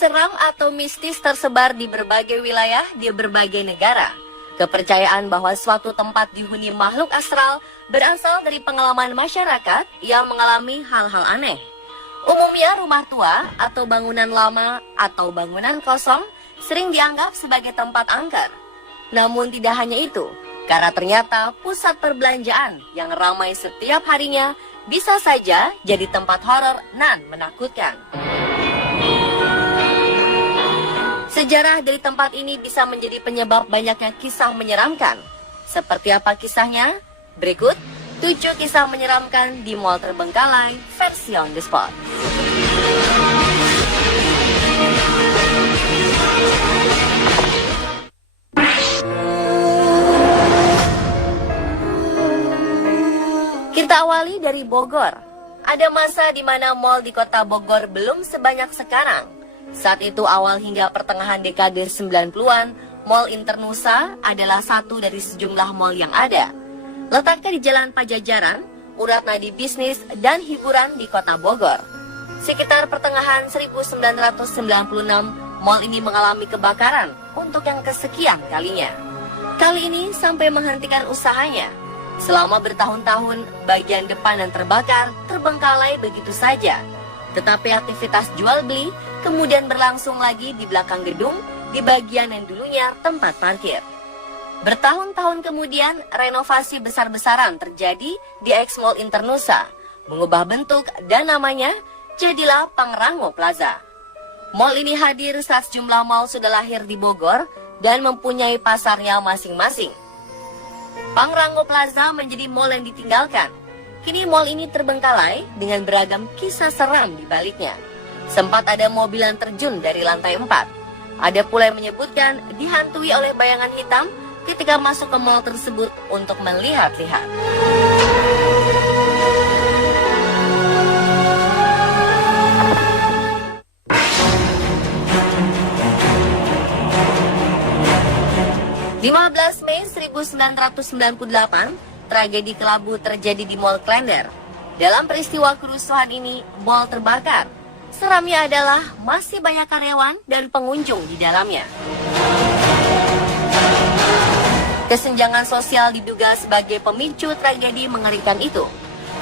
seram atau mistis tersebar di berbagai wilayah di berbagai negara. Kepercayaan bahwa suatu tempat dihuni makhluk astral berasal dari pengalaman masyarakat yang mengalami hal-hal aneh. Umumnya rumah tua atau bangunan lama atau bangunan kosong sering dianggap sebagai tempat angker. Namun tidak hanya itu, karena ternyata pusat perbelanjaan yang ramai setiap harinya bisa saja jadi tempat horor nan menakutkan. Sejarah dari tempat ini bisa menjadi penyebab banyaknya kisah menyeramkan. Seperti apa kisahnya? Berikut 7 kisah menyeramkan di Mall Terbengkalai versi on the spot. Kita awali dari Bogor. Ada masa di mana mall di kota Bogor belum sebanyak sekarang. Saat itu awal hingga pertengahan dekade 90-an, Mall Internusa adalah satu dari sejumlah mall yang ada. Letaknya di Jalan Pajajaran, urat nadi bisnis dan hiburan di kota Bogor. Sekitar pertengahan 1996, mall ini mengalami kebakaran untuk yang kesekian kalinya. Kali ini sampai menghentikan usahanya. Selama bertahun-tahun, bagian depan yang terbakar terbengkalai begitu saja. Tetapi aktivitas jual beli kemudian berlangsung lagi di belakang gedung di bagian yang dulunya tempat parkir. Bertahun-tahun kemudian renovasi besar-besaran terjadi di X Mall Internusa, mengubah bentuk dan namanya jadilah Pangrango Plaza. Mall ini hadir saat sejumlah mall sudah lahir di Bogor dan mempunyai pasarnya masing-masing. Pangrango Plaza menjadi mall yang ditinggalkan. Kini mall ini terbengkalai dengan beragam kisah seram di baliknya. Sempat ada mobil yang terjun dari lantai 4. Ada pula yang menyebutkan dihantui oleh bayangan hitam ketika masuk ke mall tersebut untuk melihat-lihat. Mei 1998, tragedi kelabu terjadi di Mall Klender. Dalam peristiwa kerusuhan ini, mall terbakar. Seramnya adalah masih banyak karyawan dan pengunjung di dalamnya. Kesenjangan sosial diduga sebagai pemicu tragedi mengerikan itu.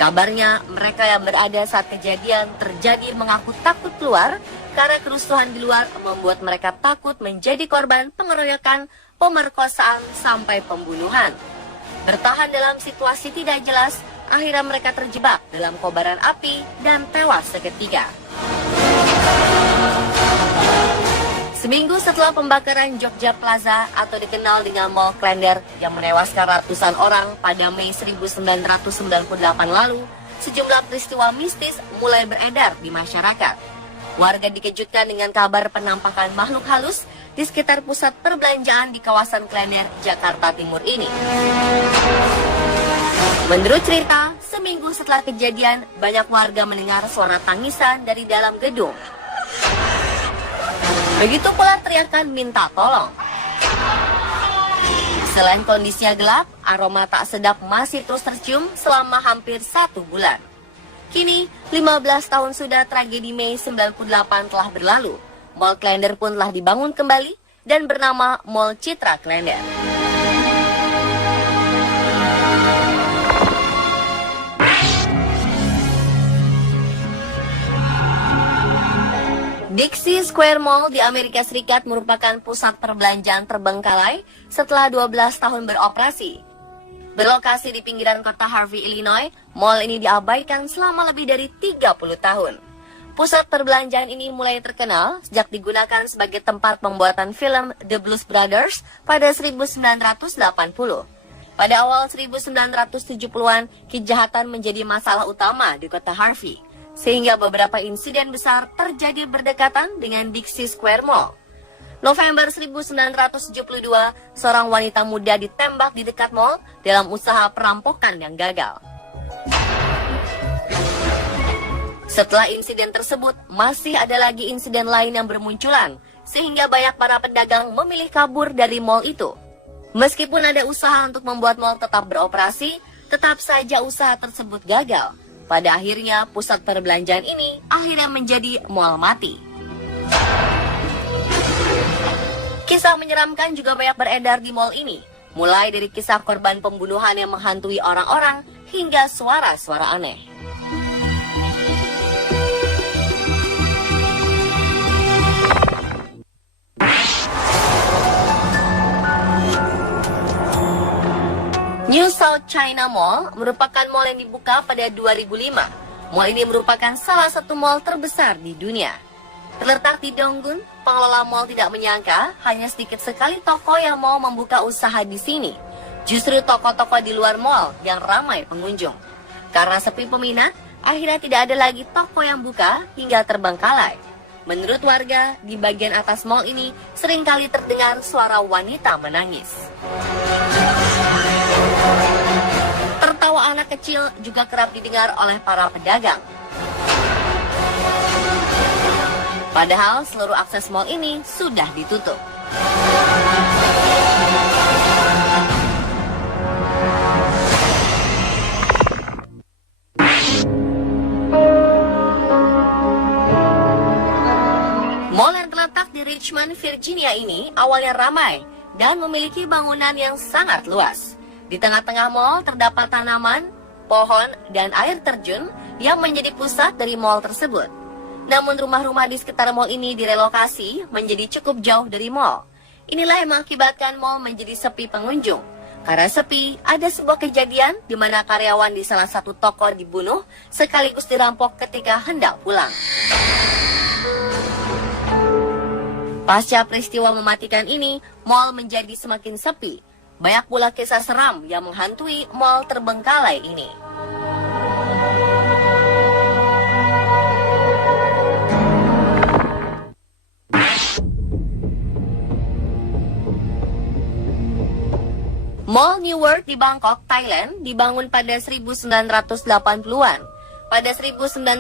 Kabarnya mereka yang berada saat kejadian terjadi mengaku takut keluar karena kerusuhan di luar membuat mereka takut menjadi korban pengeroyokan, pemerkosaan, sampai pembunuhan. Bertahan dalam situasi tidak jelas, akhirnya mereka terjebak dalam kobaran api dan tewas seketika. Seminggu setelah pembakaran Jogja Plaza atau dikenal dengan Mall Klender yang menewaskan ratusan orang pada Mei 1998 lalu, sejumlah peristiwa mistis mulai beredar di masyarakat. Warga dikejutkan dengan kabar penampakan makhluk halus di sekitar pusat perbelanjaan di kawasan Klender, Jakarta Timur ini. Menurut cerita, seminggu setelah kejadian, banyak warga mendengar suara tangisan dari dalam gedung. Begitu pula teriakan minta tolong. Selain kondisinya gelap, aroma tak sedap masih terus tercium selama hampir 1 bulan. Kini, 15 tahun sudah tragedi Mei 98 telah berlalu. Mall Klender pun telah dibangun kembali dan bernama Mall Citra Klender. Dixie Square Mall di Amerika Serikat merupakan pusat perbelanjaan terbengkalai setelah 12 tahun beroperasi. Berlokasi di pinggiran kota Harvey, Illinois, mall ini diabaikan selama lebih dari 30 tahun. Pusat perbelanjaan ini mulai terkenal sejak digunakan sebagai tempat pembuatan film The Blues Brothers pada 1980. Pada awal 1970-an, kejahatan menjadi masalah utama di kota Harvey, sehingga beberapa insiden besar terjadi berdekatan dengan Dixie Square Mall. November 1972, seorang wanita muda ditembak di dekat mall dalam usaha perampokan yang gagal. Setelah insiden tersebut, masih ada lagi insiden lain yang bermunculan, sehingga banyak para pedagang memilih kabur dari mall itu. Meskipun ada usaha untuk membuat mall tetap beroperasi, tetap saja usaha tersebut gagal. Pada akhirnya, pusat perbelanjaan ini akhirnya menjadi mall mati. Kisah menyeramkan juga banyak beredar di mal ini, mulai dari kisah korban pembunuhan yang menghantui orang-orang hingga suara-suara aneh. New South China Mall merupakan mall yang dibuka pada 2005. Mall ini merupakan salah satu mall terbesar di dunia. Terletak di Donggun, pengelola mall tidak menyangka hanya sedikit sekali toko yang mau membuka usaha di sini. Justru toko-toko di luar mall yang ramai pengunjung. Karena sepi peminat, akhirnya tidak ada lagi toko yang buka hingga terbengkalai. Menurut warga, di bagian atas mall ini seringkali terdengar suara wanita menangis. Tertawa anak kecil juga kerap didengar oleh para pedagang. Padahal seluruh akses mal ini sudah ditutup. Mall yang terletak di Richmond, Virginia ini awalnya ramai dan memiliki bangunan yang sangat luas. Di tengah-tengah mall terdapat tanaman, pohon, dan air terjun yang menjadi pusat dari mall tersebut. Namun rumah-rumah di sekitar mall ini direlokasi menjadi cukup jauh dari mall. Inilah yang mengakibatkan mall menjadi sepi pengunjung. Karena sepi, ada sebuah kejadian di mana karyawan di salah satu toko dibunuh sekaligus dirampok ketika hendak pulang. Pasca peristiwa mematikan ini, mall menjadi semakin sepi. Banyak pula kisah seram yang menghantui mall terbengkalai ini. Mall New World di Bangkok, Thailand dibangun pada 1980-an. Pada 1997,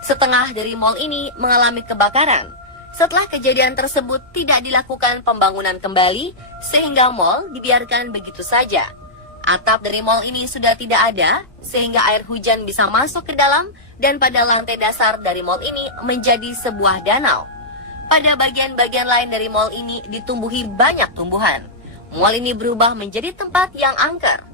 setengah dari mall ini mengalami kebakaran. Setelah kejadian tersebut tidak dilakukan pembangunan kembali, sehingga mall dibiarkan begitu saja. Atap dari mall ini sudah tidak ada, sehingga air hujan bisa masuk ke dalam, dan pada lantai dasar dari mall ini menjadi sebuah danau. Pada bagian-bagian lain dari mall ini ditumbuhi banyak tumbuhan. Mall ini berubah menjadi tempat yang angker.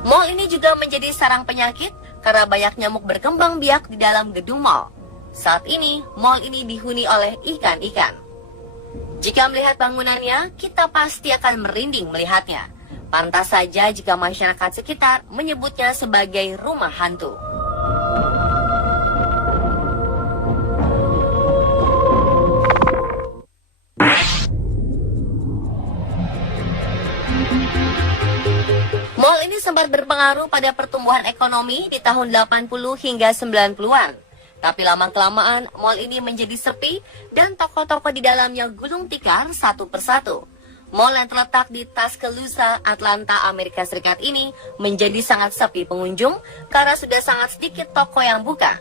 Mall ini juga menjadi sarang penyakit karena banyak nyamuk berkembang biak di dalam gedung mall. Saat ini, mall ini dihuni oleh ikan-ikan. Jika melihat bangunannya, kita pasti akan merinding melihatnya. Pantas saja jika masyarakat sekitar menyebutnya sebagai rumah hantu. Mall ini sempat berpengaruh pada pertumbuhan ekonomi di tahun 80 hingga 90-an. Tapi lama-kelamaan, mall ini menjadi sepi dan toko-toko di dalamnya gulung tikar satu persatu. Mall yang terletak di Tuscaloosa, Atlanta, Amerika Serikat ini menjadi sangat sepi pengunjung karena sudah sangat sedikit toko yang buka.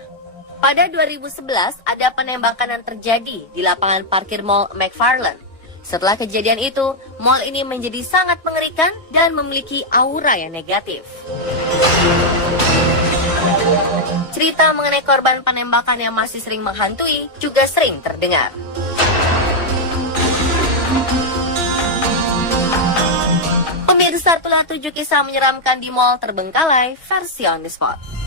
Pada 2011, ada penembakan yang terjadi di lapangan parkir Mall McFarland. Setelah kejadian itu, mall ini menjadi sangat mengerikan dan memiliki aura yang negatif. Cerita mengenai korban penembakan yang masih sering menghantui juga sering terdengar. Pemirsa, itulah 7 kisah menyeramkan di mall terbengkalai versi On The Spot.